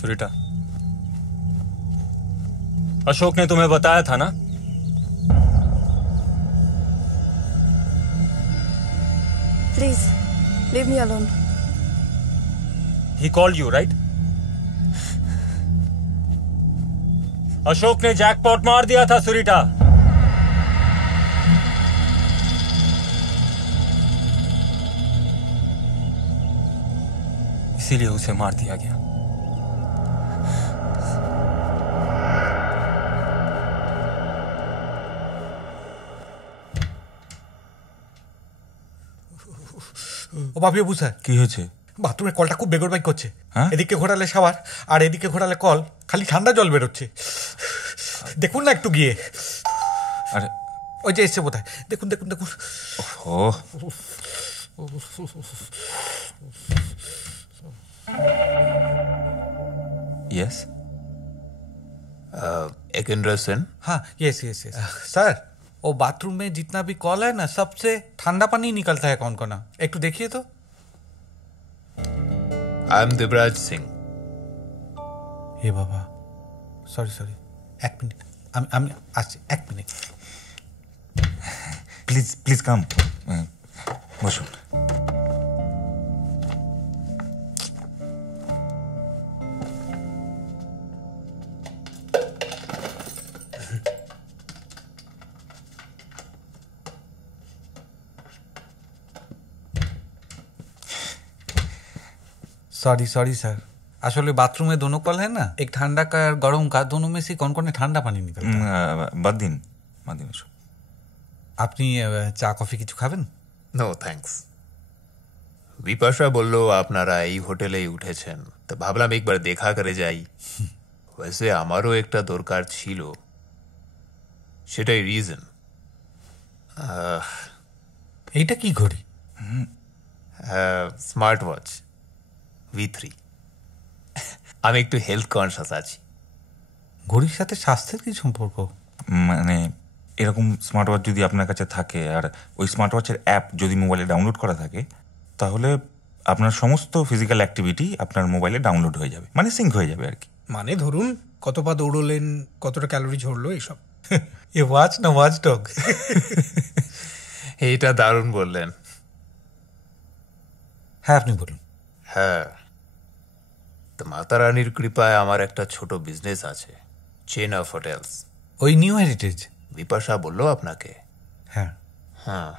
सुरीटा, अशोक ने तुम्हें बताया था ना? Please, leave me alone. He called you, right? Ashok ने जैकपॉट मार दिया था सुरीटा। इसीलिए उसे मार दिया गया। ও বাপিবাবু স্যার, কি হয়েছে? বাথরুমের কলটা খুব বেগরবাই করছে। হ্যাঁ? এদিকে ঘোরালে শাওয়ার আর এদিকে ঘোরালে কল, খালি ঠান্ডা জল বেরোচ্ছে। দেখুন না একটু গিয়ে। আরে ওই যে এসছে বোধহয়, দেখুন দেখুন দেখুন। ও यस एकेंद्र सेन। हाँ यस यस यस सर, वो बाथरूम में जितना भी कॉल है ना, सबसे ठंडा पानी निकलता है कौन कौन। एक तो देखिए तो। I am Devraj Singh. हे बाबा, सॉरी सॉरी, एक मिनट, আমি আসছি, এক মিনিট। প্লিজ প্লিজ কাম, বসুন। सॉरी सॉरी सर, আসলে बाथरूम में दोनों कल है ना, एक ठंडा का और गर्म का, दोनों में से कौन कौन ठंडा पानी निकलता है। বাদ দিন এসব। আপনি চা কফি কিছু খাবেন? No thanks. বিপাশা বলল আপনারা এই হোটেলেই উঠেছেন, তো ভাবলাম একবার দেখা করে যাই। वैसे আমারও একটা দরকার ছিল, সেটাই রিজন। এইটা কি ঘড়ি? Smart watch V3। আমি একটু হেলথ কনসাস আছি। ঘড়ির সাথে স্বাস্থ্যের কি সম্পর্ক? মানে এরকম স্মার্ট ওয়াচ যদি আপনার কাছে থাকে আর ওই স্মার্ট ওয়াচের অ্যাপ যদি মোবাইলে ডাউনলোড করা থাকে, তাহলে আপনার সমস্ত ফিজিক্যাল অ্যাক্টিভিটি আপনার মোবাইলে ডাউনলোড হয়ে যাবে, মানে সিঙ্ক হয়ে যাবে আর কি। মানে ধরুন কত পা দৌড়লেন, কতটা ক্যালোরি ঝরলো, এইসব। এ ওয়াচ না ওয়াচ ডগ। এইটা দারুণ বললেন। হ্যাঁ আপনি বলুন। হ্যাঁ, তো মাতা রানীর কৃপায় আমার একটা ছোট বিজনেস আছে, চেন অফ হোটেলস। ওই নিউ হেরিটেজ? বিপাশা বললো আপনাকে? হ্যাঁ হ্যাঁ।